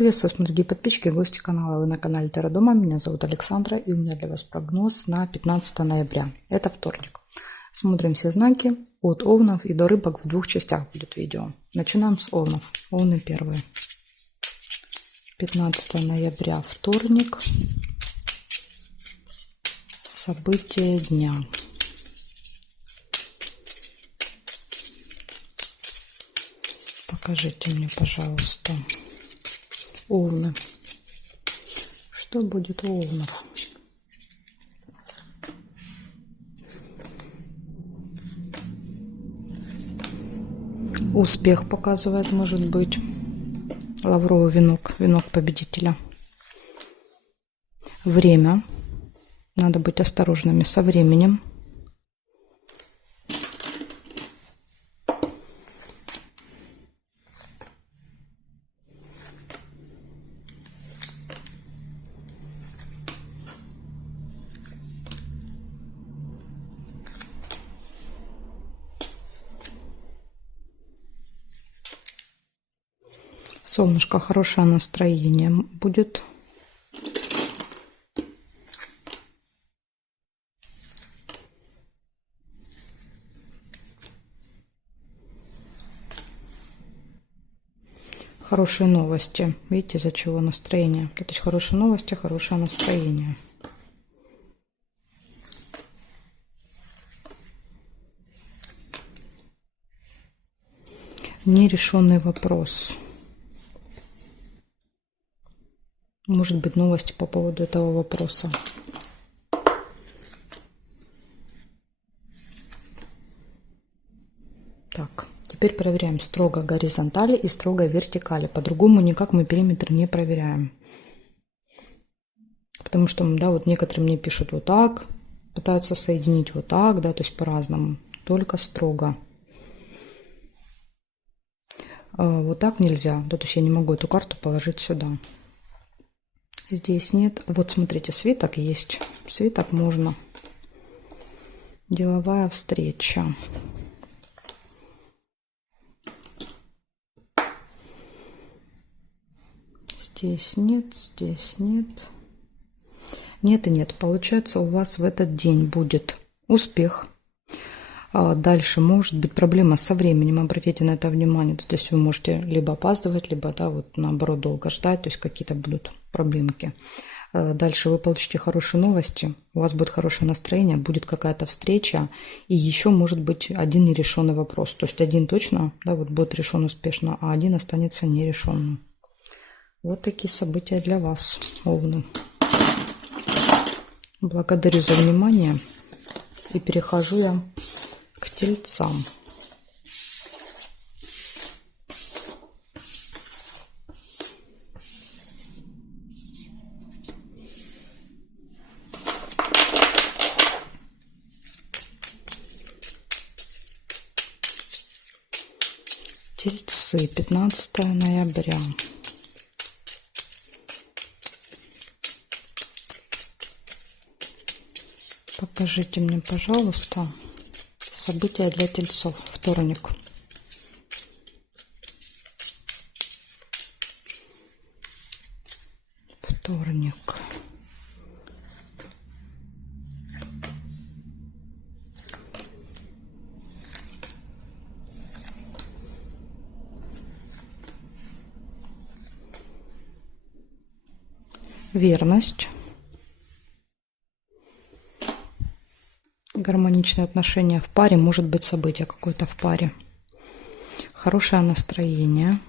Приветствую, дорогие подписчики и гости канала. Вы на канале Терра Дома. Меня зовут Александра, и у меня для вас прогноз на 15 ноября. Это вторник. Смотрим все знаки от овнов и до рыбок. В двух частях будет видео. Начинаем с овнов. Овны первые. 15 ноября, вторник. События дня. Покажите мне, пожалуйста, овны. Что будет у овнов? Успех показывает, может быть. Лавровый венок, венок победителя. Время. Надо быть осторожными со временем. Солнышко, хорошее настроение будет. Хорошие новости. Видите, из-за чего настроение. То есть хорошие новости, хорошее настроение. Нерешенный вопрос. Может быть, новости по поводу этого вопроса. Так, теперь проверяем строго горизонтали и строго вертикали. По-другому никак мы периметр не проверяем. Потому что, да, вот некоторые мне пишут вот так, пытаются соединить вот так, да, то есть по-разному. Только строго. Вот так нельзя, да, то есть я не могу эту карту положить сюда. Здесь нет. Вот смотрите, свиток есть. Свиток можно. Деловая встреча. Здесь нет, здесь нет. Нет и нет. Получается, у вас в этот день будет успех. Дальше может быть проблема со временем. Обратите на это внимание. То есть вы можете либо опаздывать, либо, да, вот наоборот долго ждать. То есть какие-то будут проблемки. Дальше вы получите хорошие новости. У вас будет хорошее настроение. Будет какая-то встреча. И еще может быть один нерешенный вопрос. То есть один точно, да, вот будет решен успешно, а один останется нерешенным. Вот такие события для вас, овны. Благодарю за внимание. И перехожу я к тельцам. Тельцы, 15 ноября. Покажите мне, пожалуйста, события для тельцов. Вторник. Вторник. Верность. Гармоничные отношения в паре, может быть событие какое-то в паре. Хорошее настроение.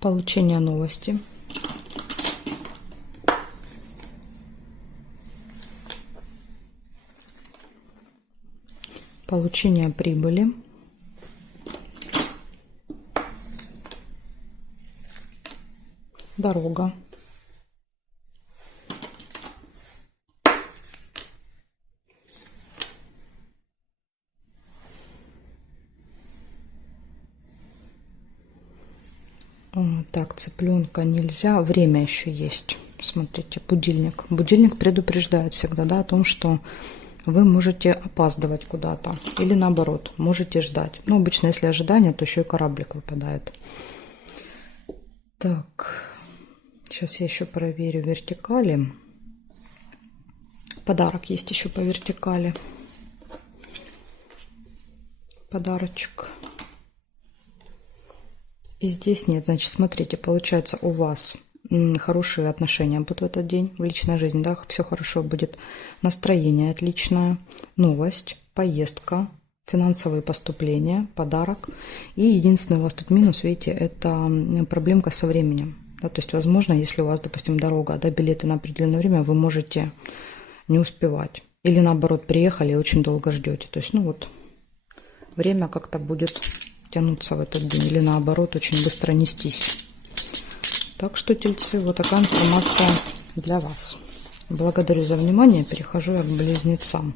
Получение новости. Получение прибыли. Дорога. Так, цыпленка нельзя. Время еще есть. Смотрите, будильник. Будильник предупреждает всегда, да, о том, что вы можете опаздывать куда-то. Или наоборот, можете ждать. Ну, обычно, если ожидание, то еще и кораблик выпадает. Так, сейчас я еще проверю вертикали. Подарок есть еще по вертикали. Подарочек. И здесь нет. Значит, смотрите, получается у вас хорошие отношения будут в этот день в личной жизни, да, все хорошо будет, настроение отличное, новость, поездка, финансовые поступления, подарок. И единственный у вас тут минус, видите, это проблемка со временем. Да, то есть, возможно, если у вас, допустим, дорога, да, билеты на определенное время, вы можете не успевать. Или наоборот, приехали и очень долго ждете. То есть, ну вот, время как-то будет тянуться в этот день. Или наоборот, очень быстро нестись. Так что, тельцы, вот такая информация для вас. Благодарю за внимание. Перехожу я к близнецам.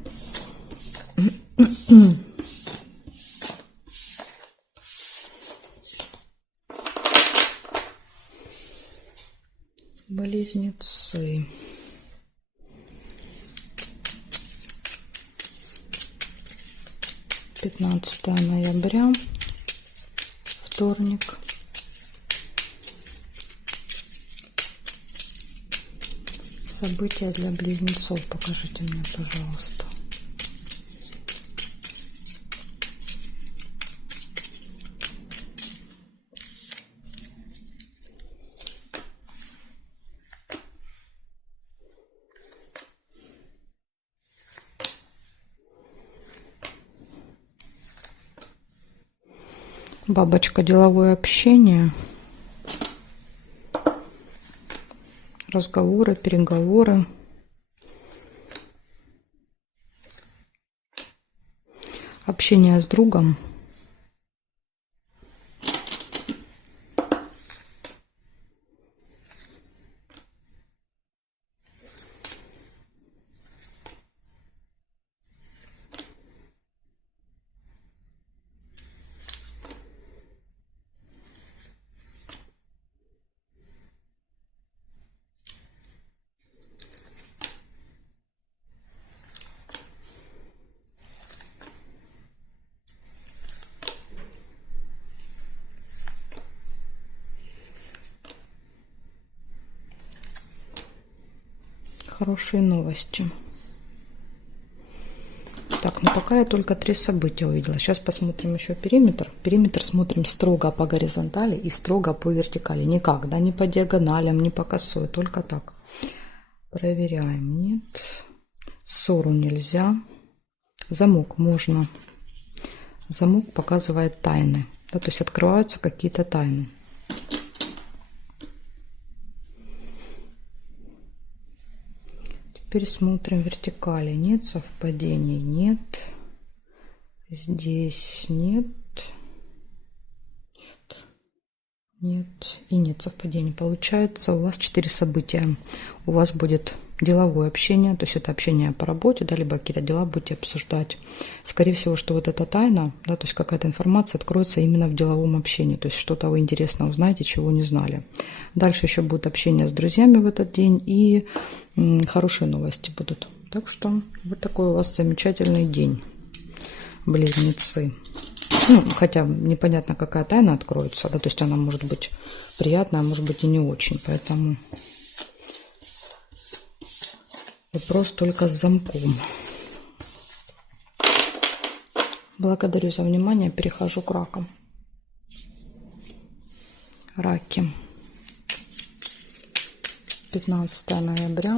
Близнецы. Пятнадцатое ноября. Вторник. События для близнецов покажите мне, пожалуйста. Бабочка, деловое общение, разговоры, переговоры, общение с другом, хорошие новости. Так, ну пока я только 3 события увидела. Сейчас посмотрим еще периметр. Периметр смотрим строго по горизонтали и строго по вертикали. Никак, да, не по диагоналям, не по косой, только так. Проверяем. Нет. Ссору нельзя. Замок можно. Замок показывает тайны. Да, то есть открываются какие-то тайны. Теперь смотрим вертикали. Нет совпадений, нет. Здесь нет. Нет. И нет совпадений. Получается, у вас 4 события. У вас будет деловое общение, то есть это общение по работе, да, либо какие-то дела будете обсуждать. Скорее всего, что вот эта тайна, да, то есть какая-то информация откроется именно в деловом общении, то есть что-то вы интересно узнаете, чего не знали. Дальше еще будет общение с друзьями в этот день и хорошие новости будут. Так что вот такой у вас замечательный день, близнецы. Ну, хотя непонятно, какая тайна откроется, да, то есть она может быть приятная, а может быть и не очень, поэтому вопрос только с замком. Благодарю за внимание, перехожу к ракам. Раки. 15 ноября.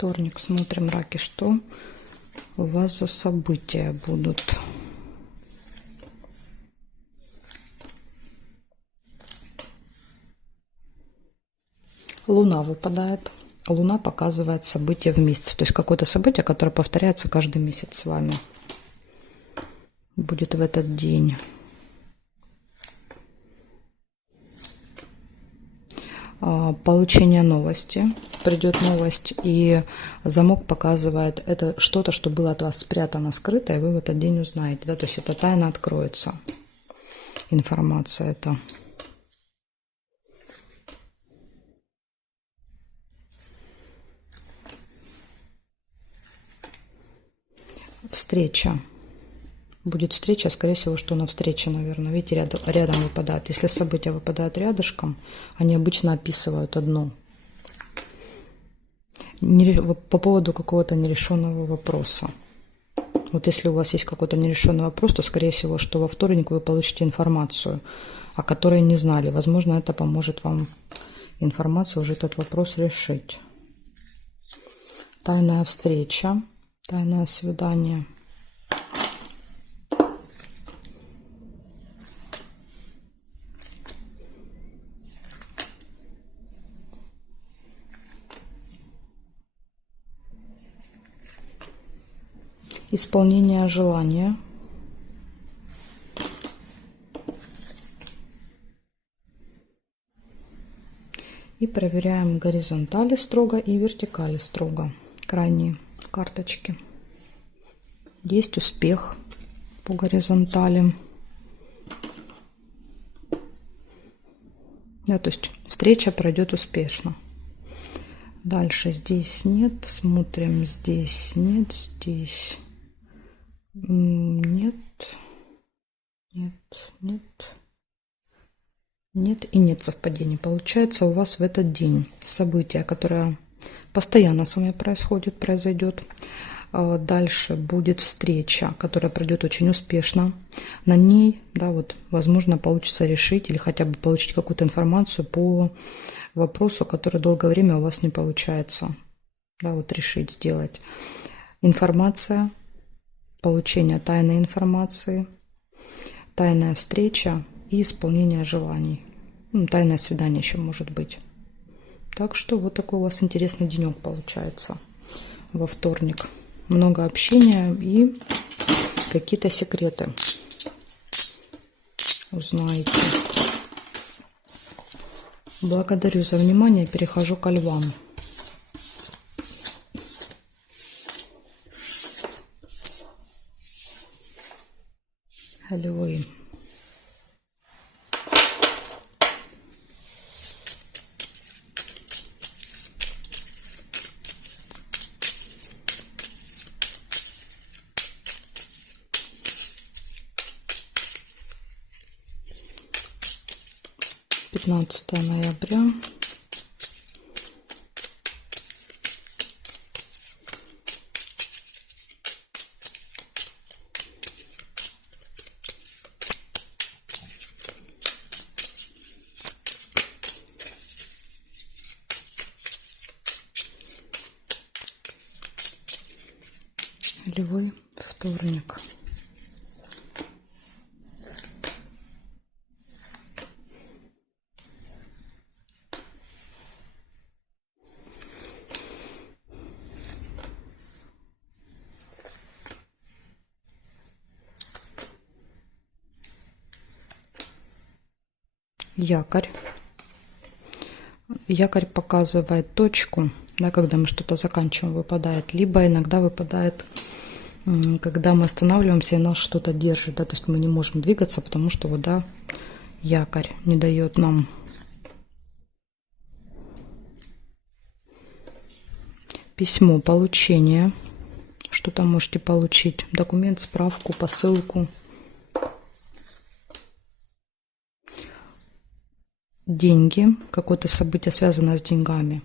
Вторник. Смотрим, раки, что у вас за события будут. Луна выпадает. Луна показывает события в месяц. То есть какое-то событие, которое повторяется каждый месяц с вами. Будет в этот день. Получение новости. Придет новость, и замок показывает это что-то, что было от вас спрятано, скрыто, и вы в этот день узнаете. Да? То есть эта тайна откроется. Информация это. Встреча. Будет встреча, скорее всего, что на встрече, наверное. Видите, рядом выпадает. Если события выпадают рядышком, они обычно описывают одно. По поводу какого-то нерешенного вопроса. Вот если у вас есть какой-то нерешенный вопрос, то, скорее всего, что во вторник вы получите информацию, о которой не знали. Возможно, это поможет вам информация уже этот вопрос решить. Тайная встреча, тайное свидание. Исполнение желания. И проверяем горизонтали строго и вертикали строго. Крайние карточки. Есть успех по горизонтали. Да, то есть встреча пройдет успешно. Дальше здесь нет. Смотрим, здесь нет, здесь нет, нет, нет. Нет и нет совпадений. Получается, у вас в этот день событие, которое постоянно с вами произойдет. Дальше будет встреча, которая пройдет очень успешно. На ней, да, вот, возможно, получится решить или хотя бы получить какую-то информацию по вопросу, который долгое время у вас не получается, да, вот решить, сделать. Информация, получение тайной информации, тайная встреча и исполнение желаний. Тайное свидание еще может быть. Так что вот такой у вас интересный денек получается во вторник. Много общения и какие-то секреты узнаете. Благодарю за внимание. Перехожу ко львам. Львы. Пятнадцатое ноября. Львы, вторник. Якорь. Якорь показывает точку, да, когда мы что-то заканчиваем, выпадает. Либо иногда выпадает, когда мы останавливаемся и нас что-то держит, да, то есть мы не можем двигаться, потому что вот, да, якорь не дает нам. Письмо, получение. Что-то можете получить. Документ, справку, посылку. Деньги, какое-то событие, связанное с деньгами.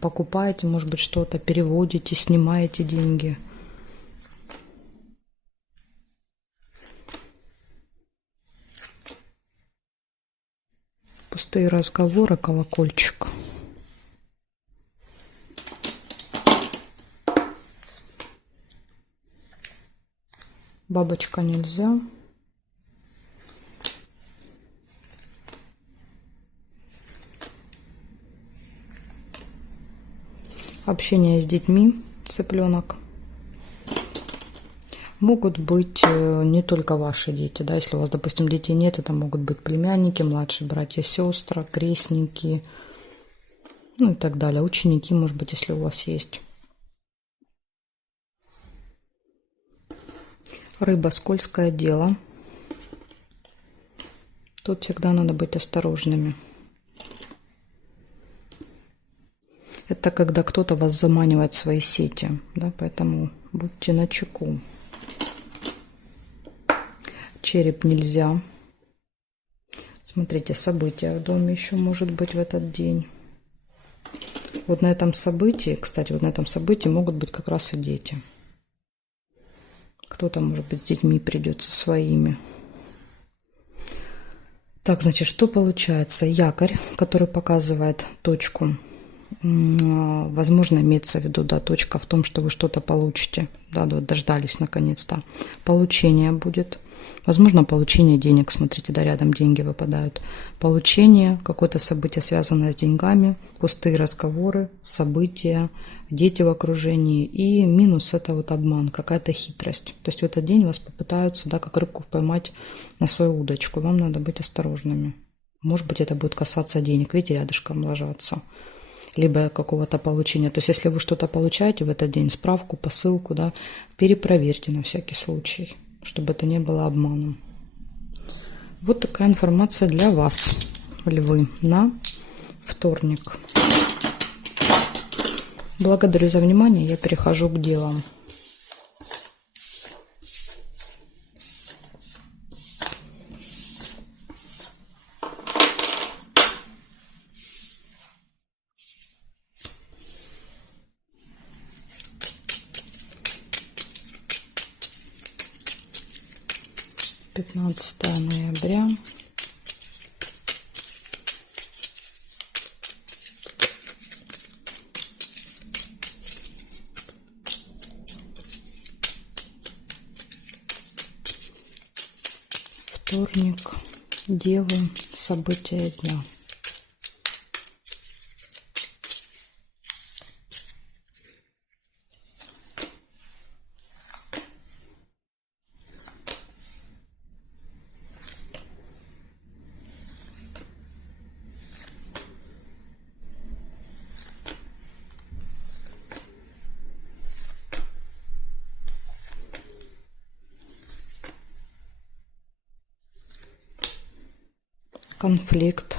Покупаете, может быть, что-то, переводите, снимаете деньги. Пустые разговоры, колокольчик. Бабочка нельзя. Общение с детьми, цыпленок. Могут быть не только ваши дети, да, если у вас, допустим, детей нет, это могут быть племянники, младшие братья, сестры, крестники, ну и так далее. Ученики, может быть, если у вас есть. Рыба, скользкое дело. Тут всегда надо быть осторожными. Это когда кто-то вас заманивает в свои сети, да, поэтому будьте начеку. Череп нельзя. Смотрите, события в доме еще может быть в этот день. Вот на этом событии, кстати, вот на этом событии могут быть как раз и дети. Кто-то, может быть, с детьми придет со своими. Так, значит, что получается? Якорь, который показывает точку. Возможно, имеется в виду, да, точка в том, что вы что-то получите. Да, вот дождались наконец-то. Получение будет. Возможно, получение денег. Смотрите, да, рядом деньги выпадают. Получение, какое-то событие, связанное с деньгами, пустые разговоры, события, дети в окружении. И минус – это вот обман, какая-то хитрость. То есть в этот день вас попытаются, да, как рыбку поймать на свою удочку. Вам надо быть осторожными. Может быть, это будет касаться денег. Видите, рядышком ложатся. Либо какого-то получения. То есть если вы что-то получаете в этот день, справку, посылку, да, перепроверьте на всякий случай, чтобы это не было обманом. Вот такая информация для вас, львы, на вторник. Благодарю за внимание. Я перехожу к делам. Пятнадцатое ноября. Вторник. Девы. События дня. Конфликт.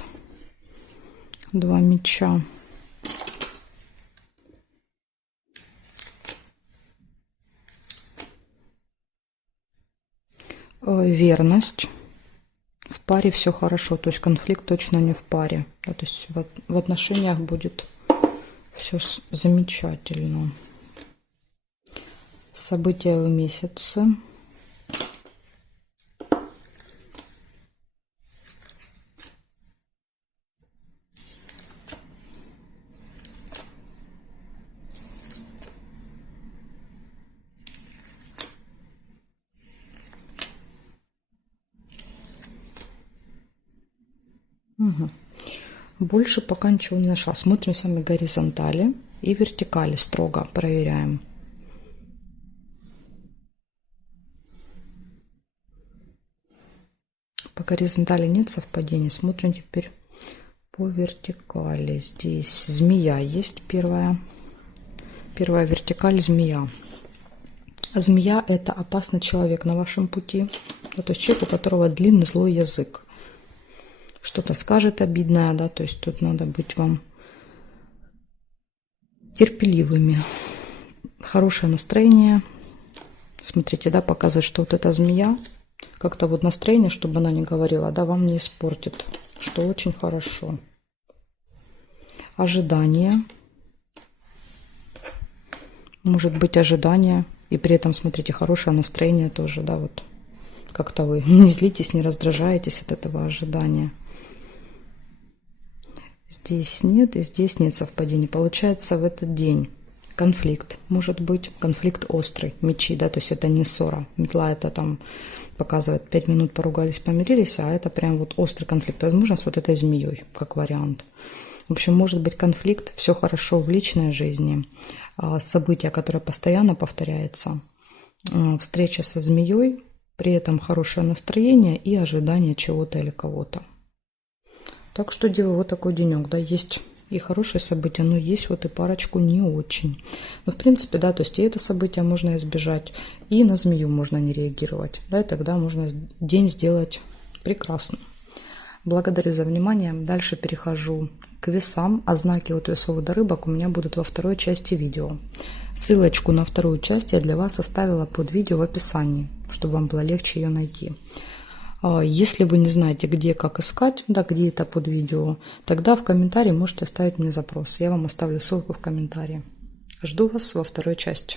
Два меча. Верность. В паре все хорошо. То есть конфликт точно не в паре. Да, то есть в отношениях будет все замечательно. События в месяце. Угу. Больше пока ничего не нашла. Смотрим с вами горизонтали и вертикали строго проверяем. По горизонтали нет совпадений. Смотрим теперь по вертикали. Здесь змея есть первая. Первая вертикаль змея. Змея – это опасный человек на вашем пути. То есть человек, у которого длинный злой язык. Что-то скажет обидное, да, то есть тут надо быть вам терпеливыми. Хорошее настроение. Смотрите, да, показывает, что вот эта змея, как-то вот настроение, чтобы она не говорила, да, вам не испортит, что очень хорошо. Ожидание. Может быть ожидание. И при этом, смотрите, хорошее настроение тоже, да, вот. Как-то вы не злитесь, не раздражаетесь от этого ожидания. Здесь нет и здесь нет совпадений. Получается в этот день конфликт. Может быть конфликт острый. Мечи, да, то есть это не ссора. Метла это там показывает 5 минут поругались, помирились, а это прям вот острый конфликт. Возможно, с вот этой змеей, как вариант. В общем, может быть конфликт, все хорошо в личной жизни, события, которое постоянно повторяется, встреча со змеей, при этом хорошее настроение и ожидание чего-то или кого-то. Так что, девы, вот такой денек, да, есть и хорошие события, но есть вот и парочку не очень. Но, в принципе, да, то есть и это событие можно избежать, и на змею можно не реагировать, да, и тогда можно день сделать прекрасно. Благодарю за внимание. Дальше перехожу к весам, а знаки от весов до рыбок у меня будут во второй части видео. Ссылочку на вторую часть я для вас оставила под видео в описании, чтобы вам было легче ее найти. Если вы не знаете, где, как искать, да, где это под видео, тогда в комментарии можете оставить мне запрос. Я вам оставлю ссылку в комментарии. Жду вас во второй части.